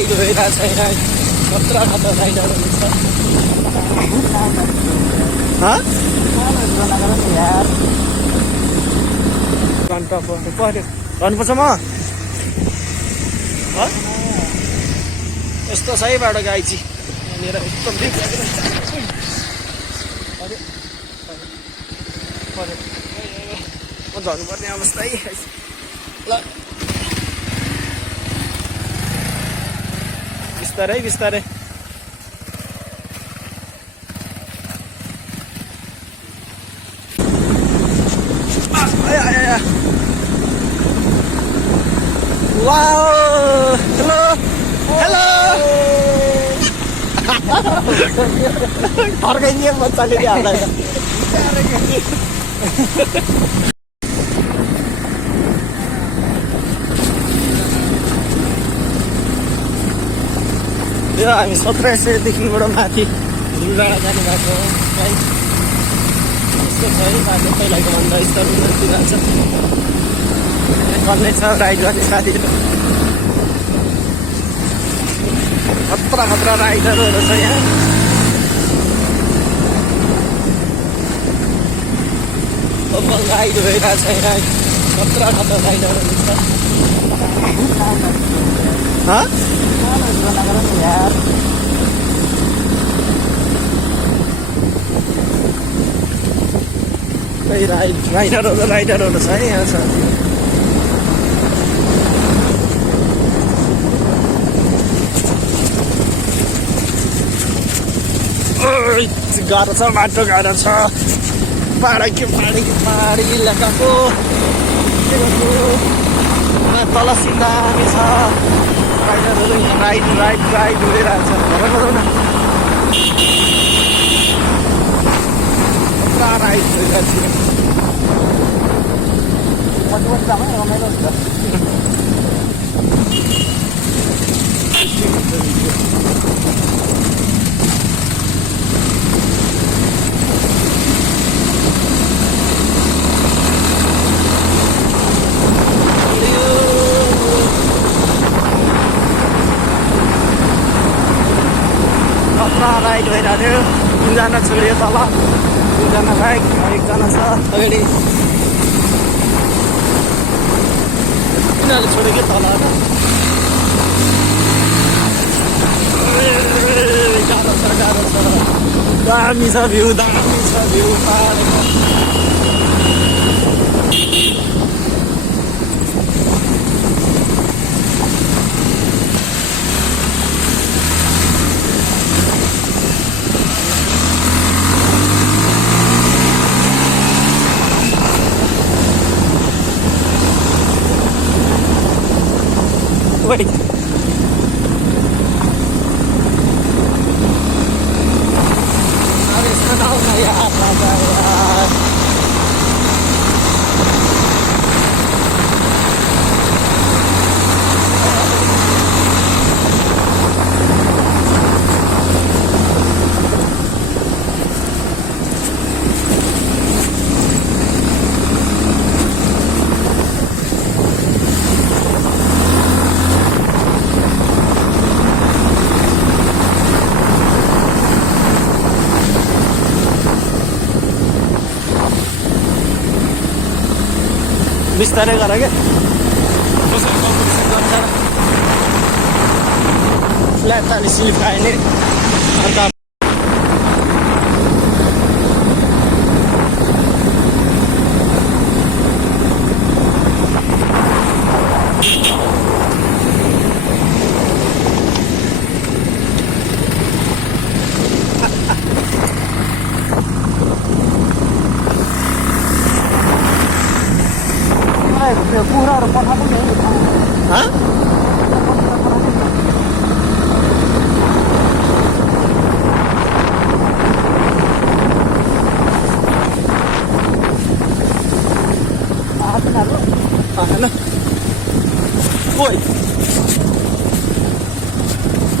Ride भइरहेछ यहाँ खतरा खतरा राइडहरू छ भन्नुपर्छ म यस्तो छ है बाटो गाइची यहाँनिर एकदम म झर्नुपर्ने अवस्था है ल बिस्तारै बिस्तारै वाओ हेलो हेलो फर्काइदियो बच्चाले हाल्दा यो हामी 1700देखिबाट माथि DURA जाने बाटो है यस्तो छ है बाटो पहिलाको भन्दा स्तर उन्नति भएको छ गर्नेछ राइड गर्ने साथीहरू खतरा खतरा राइडरहरू छ यहाँ राइड भइरहेछ यहाँ खतरा खतरा राइडरहरू छ राइडरहरू छ है यहाँ साथी गाह्रो छ बाटो गाह्रो छ पहाडी इलाकाको तल सिन्दामी छ राइडरहरू राइड भइरहेछ गरौँ न पुरा राइड भइरहेछ रमाइलो हुन्छ राइड भइरहेको थियो 3 जना छोड्यो तल 3 जना बाइक 1 जना छ अगाडि यिनीहरूले छोड्यो कि तल गाह्रो छ दामी छ भ्यू पाहाडको Wait. अब इसका नाम नहीं याद आता यार बिस्तारै गर क्या फ्ल्याट त अलि स्लिप खायो नि अन्त कुराहरू पठाएको नि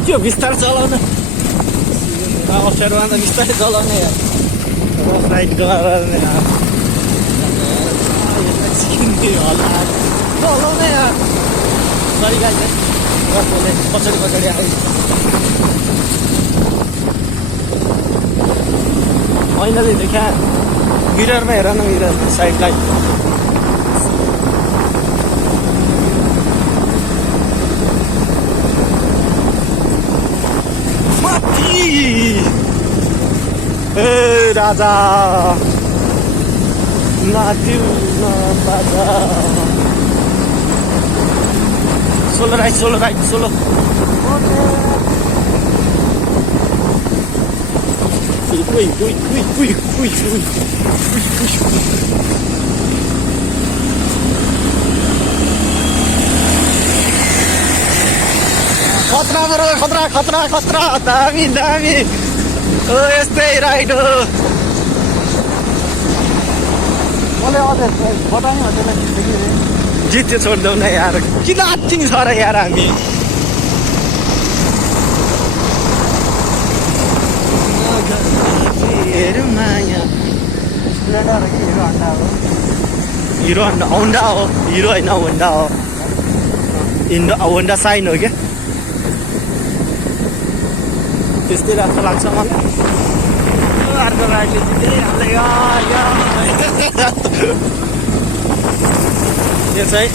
त्यो बिस्तारै चलाउन अप्ठ्यारोमा त बिस्तारै चलाउने रफ राइड गर्ने चलाउने यार सरी गाइस पछाडि पछाडि आयो ऐनाले देखा मिररमा हेर न मिरर साइडलाई माथि ए राजा माथि बाजा सोलो राइट सोलो खतरा बरो खतरा दामी ओ यस्तै राइट हो जित्यो छोड्देऊ न यार किन आत्तिङ छ र यार हामी हिरो होन्डा हो हिरो होइन होन्डा हो होन्डा साइन हो क्या त्यस्तै राम्रो लाग्छ मलाई अर्को राइडले यो चाहिँ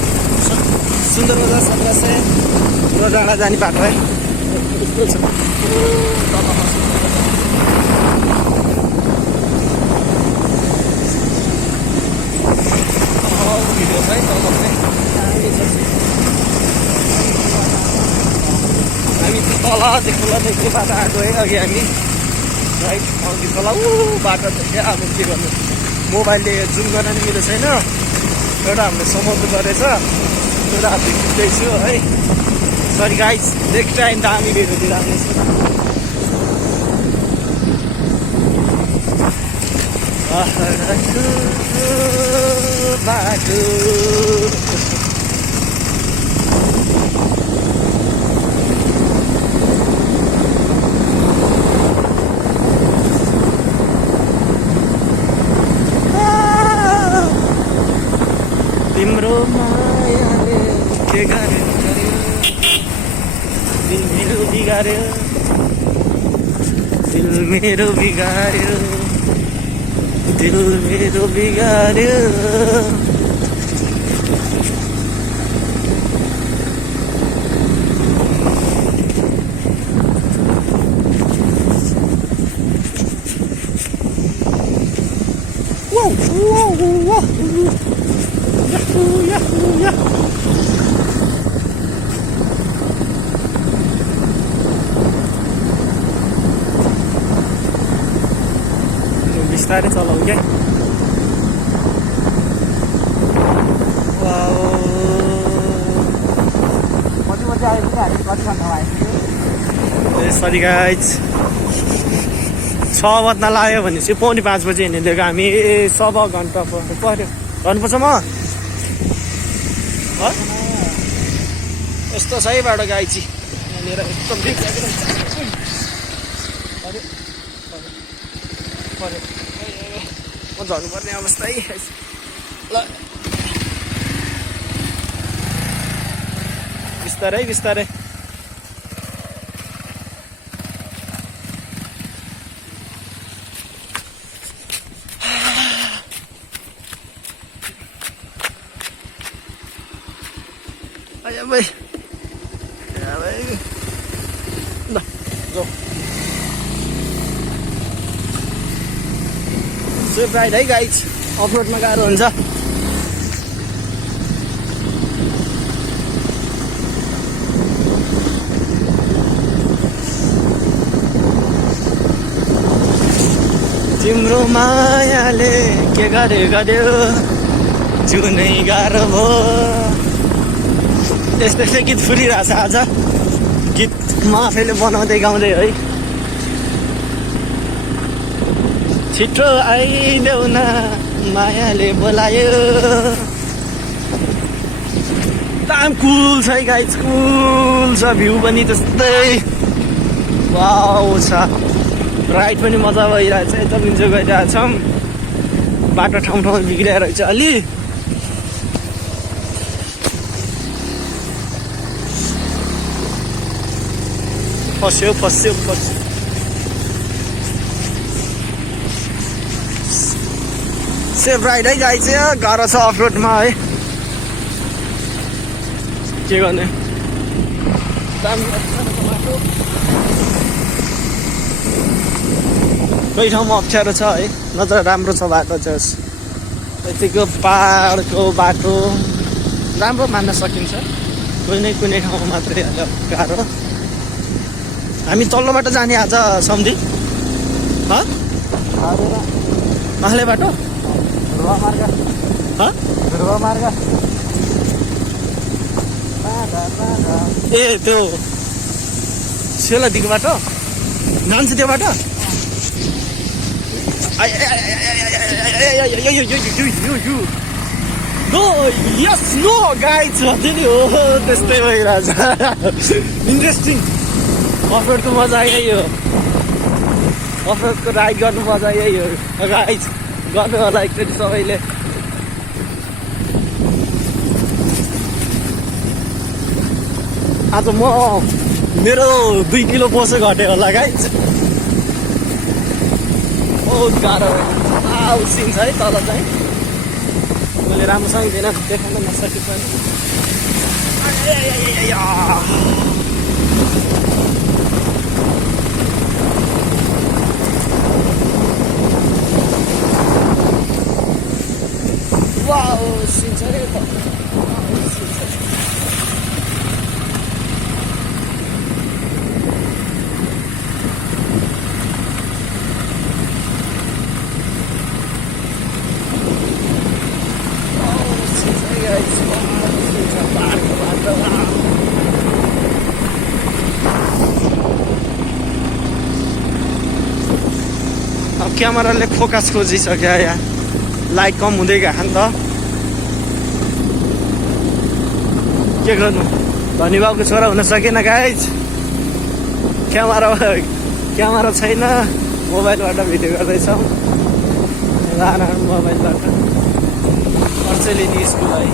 सुन्दर बजार 1700 डाँडा जाने बाटो है यस्तो छ हामी तलदेखि बाटो आएको है अघि हामी राइट अघि तल बाटो क्या अब के गर्नु मोबाइलले जुम गर्न नि मिलेको छैन एउटा हामीले समाउनु परेछ एउटा हातले खिच्दैछु है सरी गाइस नेक्स्ट टाइम त हामी भिडियोतिर आउनेछु बाटो तिम्रो मायाले के गर्यो दिल मेरो बिगार्यो दिल मेरो बिगार्यो बिस्तारै चलाऊ क्या सरी गाइज 6 बज्न लाग्यो भने चाहिँ 4:45 बजी हिँडिदिएको हामी 1.5 घन्टा पर्यो भन्नुपर्छ म यस्तो छ है बाटो गाइची यहाँनिर एकदम म झर्नुपर्ने अवस्था है ल बिस्तारै आया भाइ ल जाऊ सेफ राइड है गाइज अफरोडमा गाह्रो हुन्छ तिम्रो मायाले के गर्यो जुनै गाह्रो भयो त्यस्तै गीत फुलिरहेछ आज गीत म आफैले बनाउँदै गाउँदै है छिटो आइदेऊ न मायाले बोलायो दाम कुल छ गाइज कुल छ भ्यू पनि त्यस्तै वाउ छ राइड पनि मजा भइरहेछ एकदम इन्जोय गरिरहेछौँ बाटो ठाउँ बिग्रिरहेको छ अलि फस्यो सेफ राइड है गाई चाहिँ गाह्रो छ अफरोडमा है के गर्ने कोही ठाउँमा अप्ठ्यारो छ है नत्र राम्रो छ बाटो चाहिँ यतिको पाहाडको बाटो राम्रो मान्न सकिन्छ कुनै ठाउँमा मात्रै गाह्रो हामी तल्लो बाटो जाने आज सम्धि माहले बाटो ध्रुव मार्ग ए त्यो सेलादीको बाटो जान्छ त्यो बाटो नो यस नो गाइड्स भन्थ्यो नि हो त्यस्तै भइरहेछ इन्ट्रेस्टिङ अफरोडको मजा यही हो अफरोडको राइड गर्नु मजा यही हो गाइड्स गर्नु होला एकचोटि सबैले आज म मेरो 2 किलो पोसो घट्यो होला गाइड्स बहुत गाह्रो उसिन्छ है तल चाहिँ मैले राम्रोसँग देखाउन नसके पनि वाउ उसिन्छ रे अब क्यामेराले फोकस खोजिसक्यो यहाँ लाइट कम हुँदै गएको नि त के गर्नु धनी बाबुको छोरा हुन सकेन गाइज क्यामेरा छैन मोबाइलबाट भिडियो गर्दैछौँ मोबाइलबाट खर्च लिने स्कुल है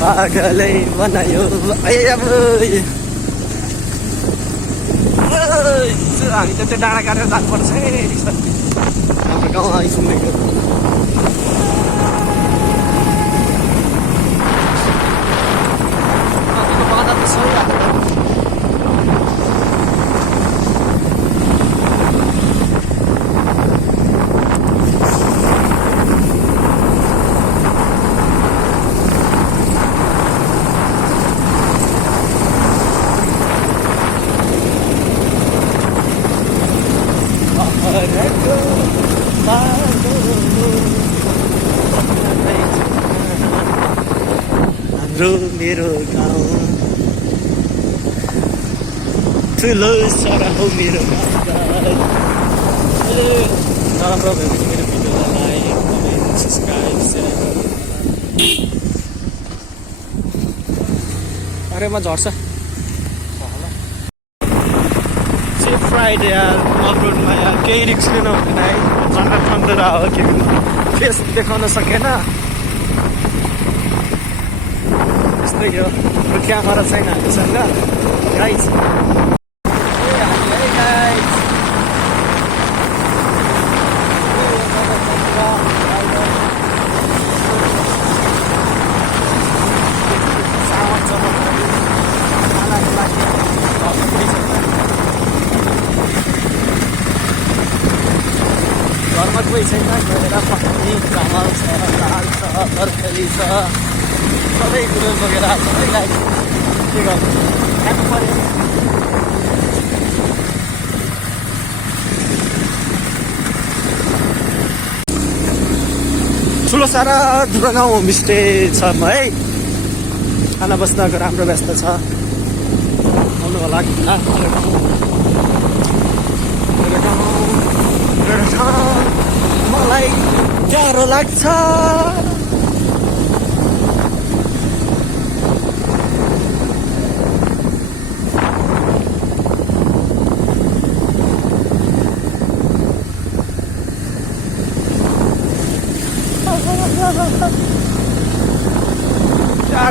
पागलै बनायो हामी त त्यो डाँडा काटेर जानुपर्छ है हाम्रो गाउँ आइसकेको बाधा त सही हाम्रो मेरो गाउँ ठुलो सरा हो मेरो नराम्रो भयो भने मेरो भिडियोलाई कमेन्ट सब्सक्राइब सेयर अरे म झर्छ सेफ राइड यार अफरोडमा यार केही रिक्स लिनु हुँदैन है झन्डा ठन्डा हो के फेस देखाउन सकेन त्यस्तै हो क्यामेरा छैन हामीसँग गाइज घरमा कोही छैन गएर पकाउने चामल छ दाल छ तरकारी छ सबै कुरो बोकेर आएको है गाई के गर्नु खानु पऱ्यो ठुलो सारा DURA गाउँ होमस्टे छ है खाना बस्नको राम्रो व्यवस्था छ आउनु होला मलाई गाह्रो लाग्छ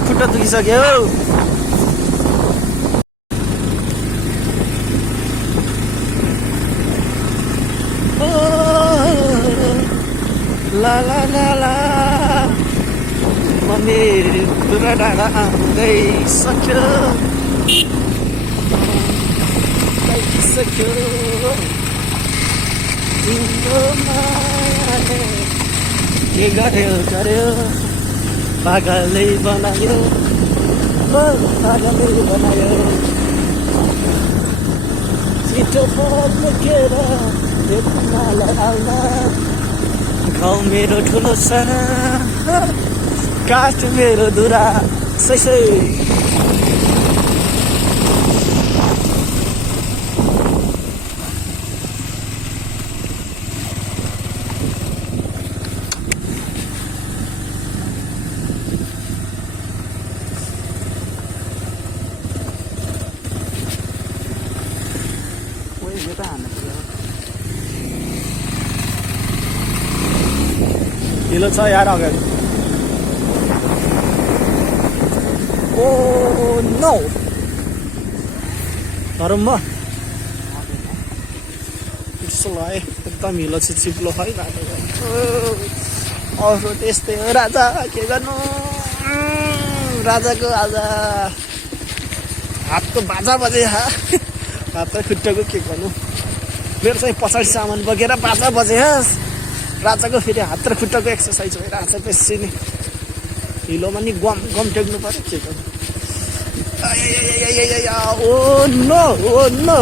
खुट्टा दुखिसक्यो ला ला ला ला मन्दिर दुर्गा डाँडा आउँदैसक्यो तिम्रो मायाले के गर्यो पागलै बनायो छिटो पक्केर देख्नलाई आउन गाउँ मेरो ठुलो साना काठ मेरो दुरा सै ढिलो छ यार अगाडि ओ नो धरम्म यस्तो लगाएँ एकदम हिलो छ चिप्लो है अरू त्यस्तै हो राजा के गर्नु राजाको आज हातको बाजा बजे हात र खुट्टाको के गर्नु मेरो चाहिँ पछाडि सामान बोकेर बाजा बजे राजाको फेरि हात र खुट्टाको एक्सर्साइज भइरहेको छ बेसी नै हिलोमा नि गम टेक्नु पर्यो के गर्नु ओ नो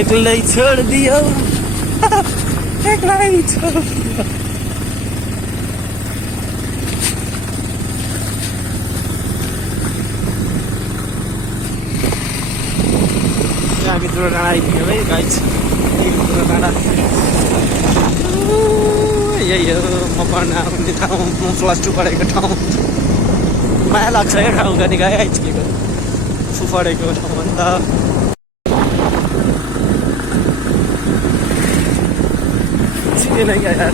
एक्लै छोडिदियो एक्लै छोडिदियो हामी दुर्गा डाँडा आइपुग्यो है गाइस दुर्गा डाँडा यही हो म पढ्न आउने ठाउँ म प्लस 2 पढेको ठाउँ माया लाग्छ है ठाउँ गाडी गाई आइपुगेको पढेको ठाउँ अन्त नहीं यार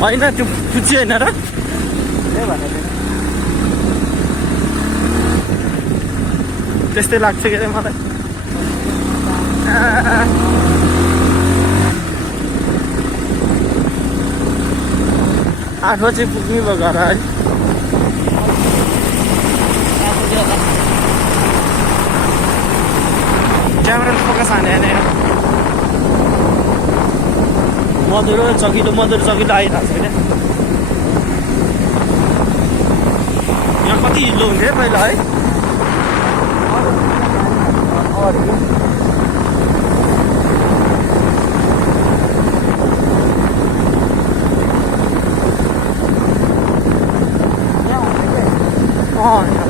होइन त्यो पुची होइन र त्यस्तै लाग्छ के अरे मलाई आठ बजी पुग्नु भयो घर है क्यामेरा फोकस हाने मधुरो चकिलो आइरहेको छ होइन यहाँ कति हिलो हुन्थ्यो पहिला है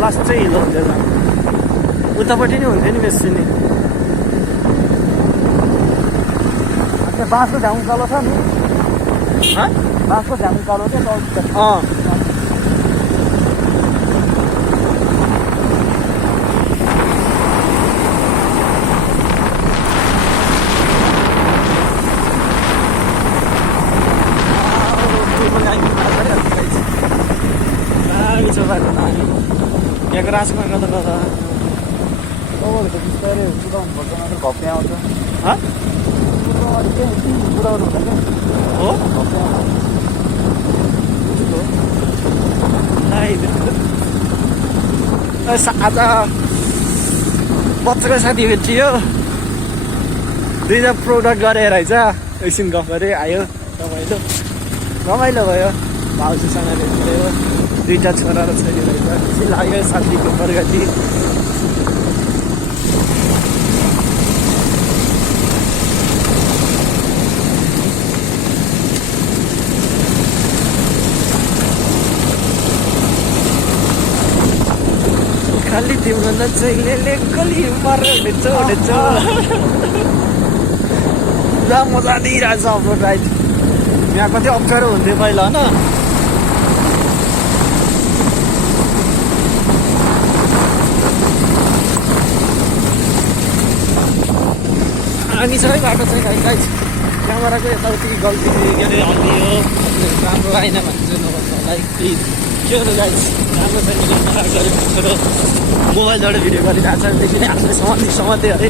लास्ट चाहिँ हिलो हुन्थ्यो उतापट्टि नै हुन्थ्यो नि बेसी नै बाँसको झ्याउ कालो छ नि बाँसको झ्याउ कालो चाहिँ यहाँको राजमा गर्दा तपाईँहरूको बिस्तारै कुदाउनु पर्छ नत्र घप्ने आउँछ आज बच्चाको साथी भेटियो दुईजना प्रोडक्ट गरेर रहेछ एकछिन गफ गरे आयो रमाइलो भयो भाउजूसँग भेट्यो दुईवटा छोरा र छोरी रहेछ खुसी लाग्यो साथीको प्रगति खाली तिम्रो नचैले कली मर्ने चोडे पुरा मजा दिइरहेछ अफरोड राइड यहाँ कति अप्ठ्यारो हुन्थ्यो पहिला होइन अनि सबै बाटो चाहिँ गाइड क्यामेराको यताउति गल्ती के अरे हल्लियो राम्रो आएन भने चाहिँ नगर्नु होला प्लिज के हो गाइड राम्रो छैन गरेर मोबाइलबाट भिडियो गरिरहेको छ त्यसरी आफूले समात्यो अरे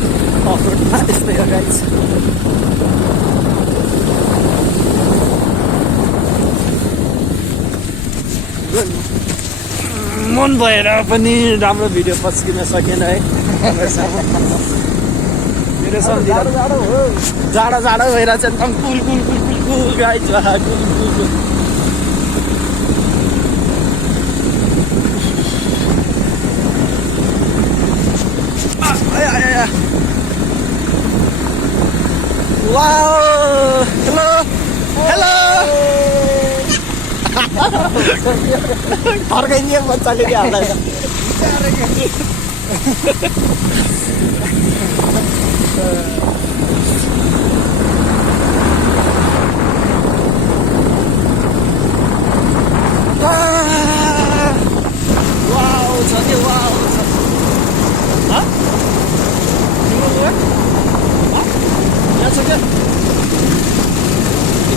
अफरोडमा त्यस्तै हो गाइड मन भएर पनि राम्रो भिडियो पस्किन सकेन है मेरो सम्झिँदा जाडो भइरहेछ एकदम कुल गाइज कुल वाओ हेलो फर्काइदियो बच्चाले कि हामीलाई वाओ छ के वाओ छ यहाँ छ क्या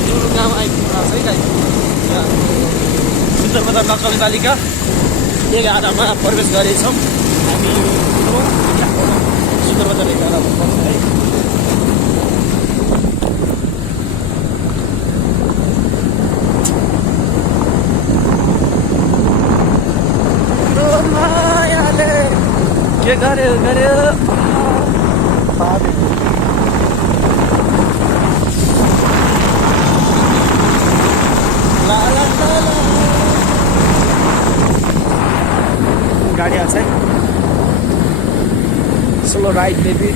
तिम्रो गाउँ आइपुग्नु है गाई सुन्दर बजार नगरपालिका 11मा प्रवेश गरेछौँ हामी सुन्दर बजार 11 पर्छ है मायाले के गर्यो गाडी आउँछ है स्लो राइड बेबी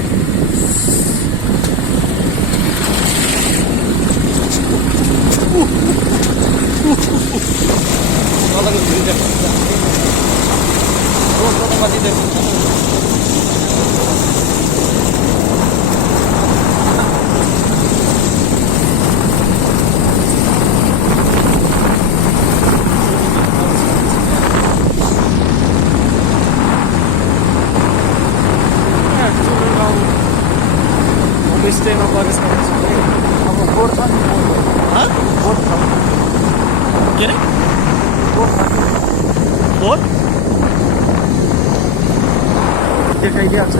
स्टेमा प्रवेश गर्दैछु अब बोर्ड छ नि बोर्ड छ के अरे बोर्ड देखाइदिइहाल्छ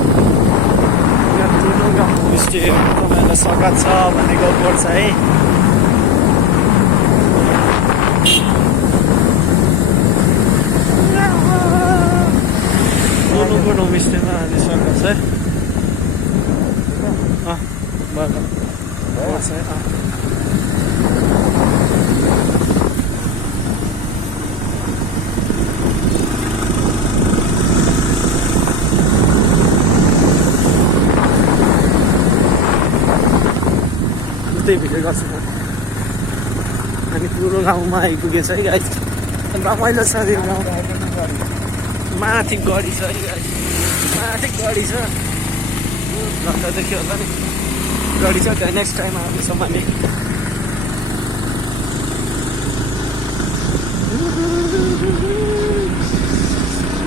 यहाँ ठुलो गाउँ होमस्टे तपाईँहरूलाई सघात छ भनेको बोर्ड छ है ठुलो होमस्टेमा अहिले सघात छ बरं त्यही भिडियो गर्छु हामी पुरो गाउँमा आइपुगेछ है गाइस रमाइलो छ यो गाउँ माथि गढी छ है गाइस माथि गढी छ घन्टा देख्यो होला नि गढी छ त्यहाँ नेक्स्ट टाइम आउँदैछौँ हामी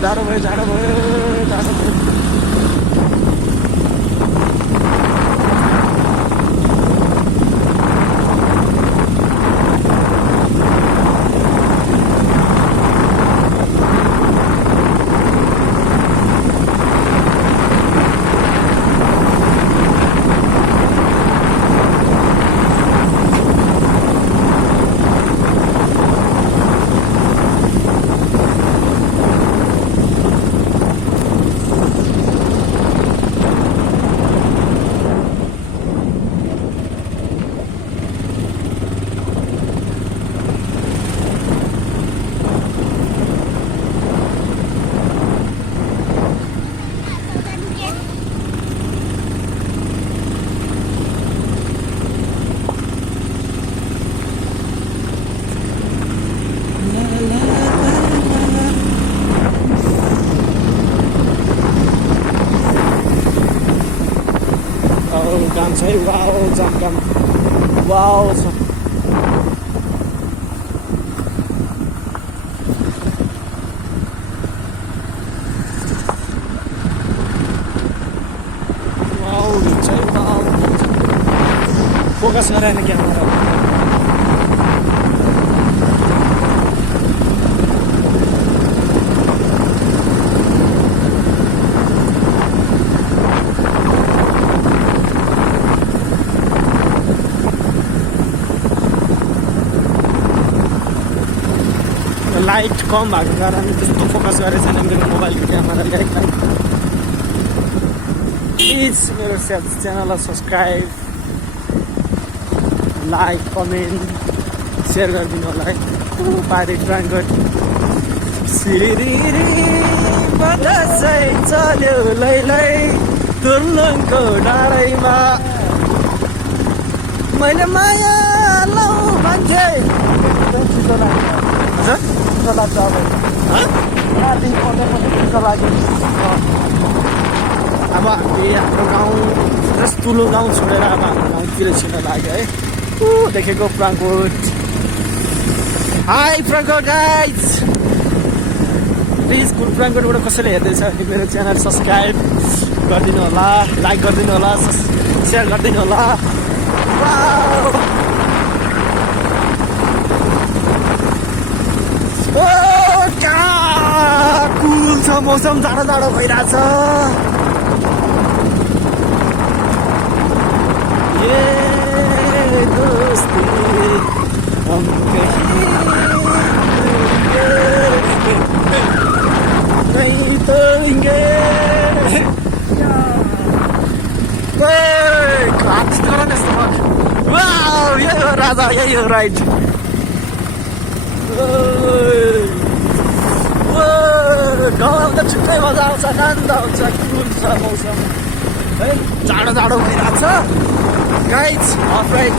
जाडो भयो वाउ छ वाउ चाहिँ वाउ फोकस गरेन क्यामेरा लाइट कम भएको कारणले त्यस्तो फोकस गरेको छैन मेरो मोबाइलको क्यामेराले प्लिज मेरो च्यानललाई सब्सक्राइब लाइक कमेन्ट सेयर गरिदिनु होला है पारी ट्राङ्गट सिरिरी बतासै चल्यो लैलै तुर्लुङको डाँडैमा मैले माया लौ मान्छे अब हामी हाम्रो गाउँ जस्ट ठुलो गाउँ छोडेर अब हाम्रो गाउँतिर छिर्न लाग्यो है देखेको प्राङ्कोट हाई प्राङ्कोट गाइज प्लिज प्राङ्कोटबाट कसैले हेर्दैछ भने मेरो च्यानल सब्सक्राइब गरिदिनु होला लाइक गरिदिनु होला सेयर गरिदिनु होला कुल छ मौसम जाडो जाडो भइरहेछ ये दोस्ती हम नहीं तोड़ेंगे हात गर न यस्तो वाउ यही हो राजा यही हो राइट गाउँमा त छुट्टै मजा आउँछ आनन्द आउँछ कुल छ मौसम है जाडो जाडो भइरहेको छ गाइज अफराइड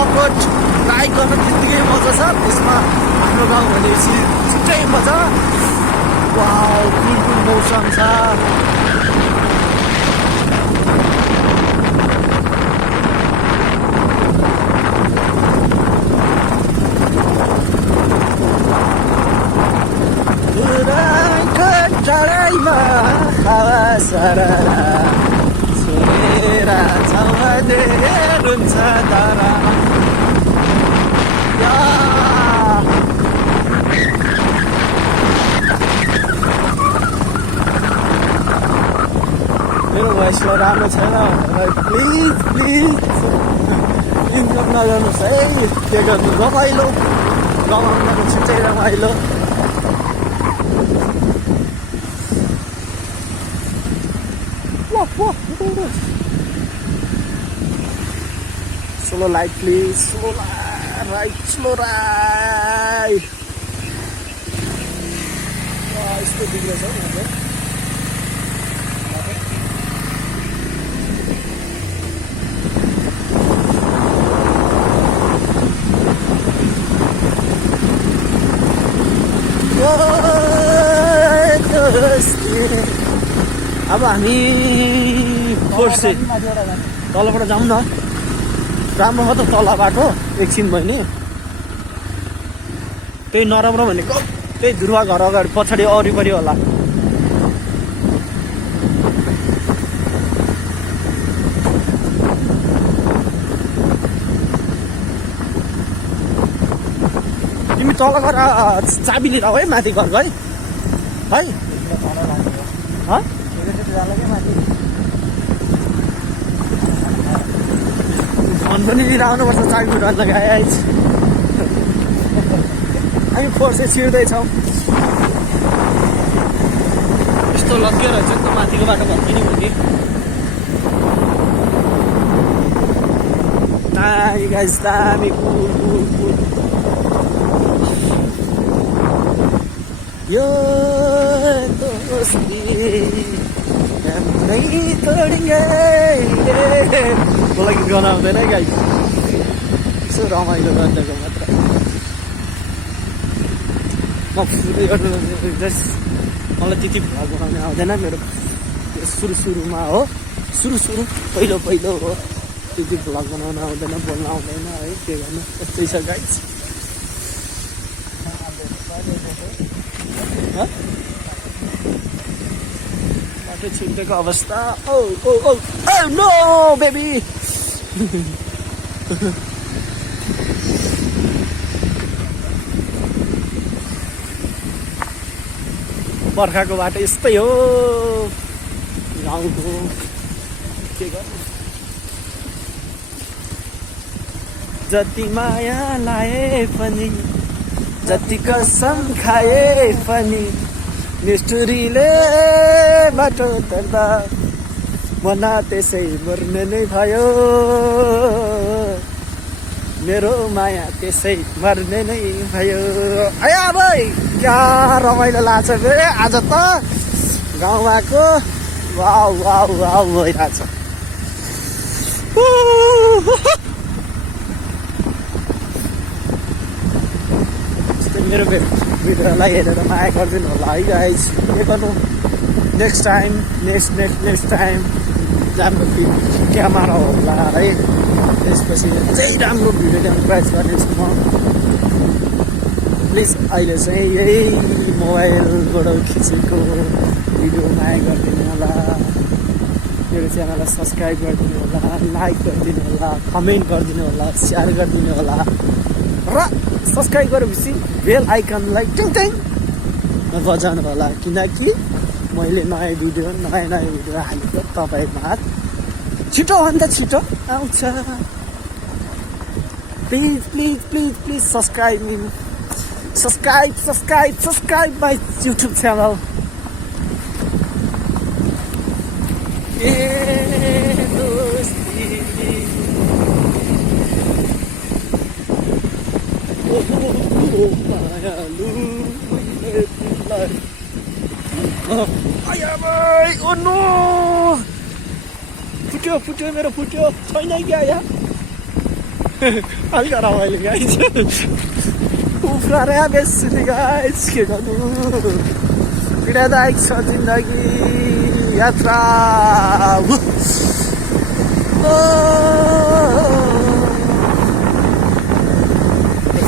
अफरोड राइड गर्न त्यत्तिकै मजा छ त्यसमा हाम्रो गाउँ भनेपछि छुट्टै मजा वाउ कुल कुल मौसम छ चढाइमा हावा सररा सुनेर छाउदे रुन्छ तारा मेरो भोइसलाई राम्रो छैन प्लिज प्लिज इन्कम नगर्नुहोस् है त्यो गर्नु रमाइलो रमाउनु छिट्टै रमाइलो Slow ride, please. Slow ride, slow ride. Wah, itu juga sama. अब हामी फोर्से तलबाट जाउँ न राम्रो हो त तल बाटो एकछिन बहिनी त्यही नराम्रो भनेको त्यही ध्रुवा घर अगाडि पछाडि वरिपरि होला तिमी तल गएर चाबी लिएर है माथि घरको है फोन पनि लिएर आउनुपर्छ चाबी फुटाउन लगाइज हामी फोर्से छिर्दैछौँ यस्तो लग्यो रहेछ नि त माथिको बाटो भन्दै नि भने दामी गाइज दामी कुल यो दोस्ती नहीं तोडेंगे मलाई गीत गाउन आउँदैन है गाइस यसो रमाइलो गर्दाको मात्र म फुदै गर्नु मलाई त्यति भ्लग बनाउन आउँदैन मेरो सुरुमा हो सुरु पहिलो हो त्यति भ्लग बनाउन आउँदैन बोल्न आउँदैन है के गर्नु यस्तै छ गाइस बाटो छिर्देको अवस्था ओ ओ ओ ओ नो बेबी बर्खाको बाटो यस्तै हो गाउँको के गर्नु जति माया लाए पनि जति कसम खाए पनि निष्ठुरीले बाटो तर्दा मना त्यसै मर्ने नै भयो मेरो माया त्यसै मर्ने नै भयो आया भाइ क्या रमाइलो लाग्छ बे आज त गाउँमाको वाउ वाउ वाउ भइरहेछ मेरो भिडियोलाई हेरेर माया गरिदिनु होला है गाइस के गर्नु नेक्स्ट टाइम राम्रो क्यामेरा होला है त्यसपछि चाहिँ राम्रो भिडियो ल्याउनु प्रयास गर्नेछु म प्लिज अहिले चाहिँ यही मोबाइलबाट खिचेको भिडियो माया गरिदिनु होला मेरो च्यानललाई सब्सक्राइब गरिदिनु होला लाइक गरिदिनु होला कमेन्ट गरिदिनु होला सेयर गरिदिनु होला र सब्सक्राइब गरेपछि बेल आइकनलाई टिङ टिङ बजाउनु होला किनकि मैले नयाँ भिडियो हालेको तपाईँमा छिटोभन्दा छिटो आउँछ please subscribe my YouTube channel फुट्यो मेरो फुट्यो छैन क्या यहाँ अलिक रमाइलो गाइस उफ्रा बेसी गाइस के गर्नु पीडादायक छ जिन्दगी यात्रा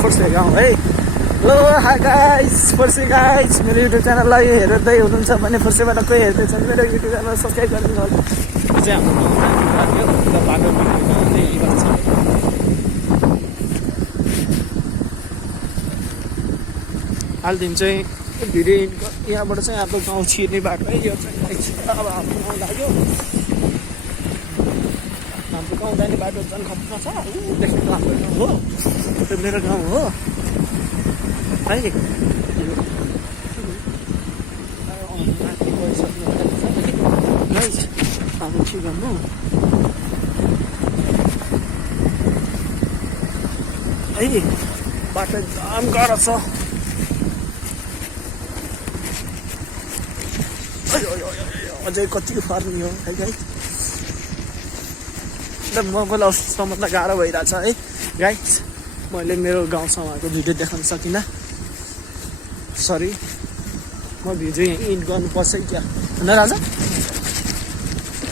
फर्से गाउँ है हेलो हाई गाइस फर्से गाइस मेरो युट्युब च्यानललाई हेर्दै हुनुहुन्छ भने फर्सेबाट कोही हेर्दैछ भने मेरो युट्युब च्यानल सब्सक्राइब गरिदिनु होला चाहिँ हाम्रो बाटो हालदिन चाहिँ भिडियो यहाँबाट चाहिँ हाम्रो गाउँ छिर्ने बाटो है यो चाहिँ अब हाम्रो गाउँ लाग्यो हाम्रो गाउँ जाने बाटो झन् खप्न छ देख्नु राम्रो गाउँ हो त्यो मेरो गाउँ हो है अब के गर्नु है बाटो एकदम गाह्रो छ अझै कति फर्नी हो है गाइस मलाई अस्तिसम्म त गाह्रो भइरहेछ है गाइस मैले मेरो गाउँसम्मको भिडियो देखाउन सकिनँ सरी म भिडियो यहीँ इन्ड गर्नुपर्छ क्या होइन राजा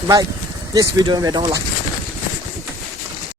बाई नेक्स्ट भिडियोमा भेटौँला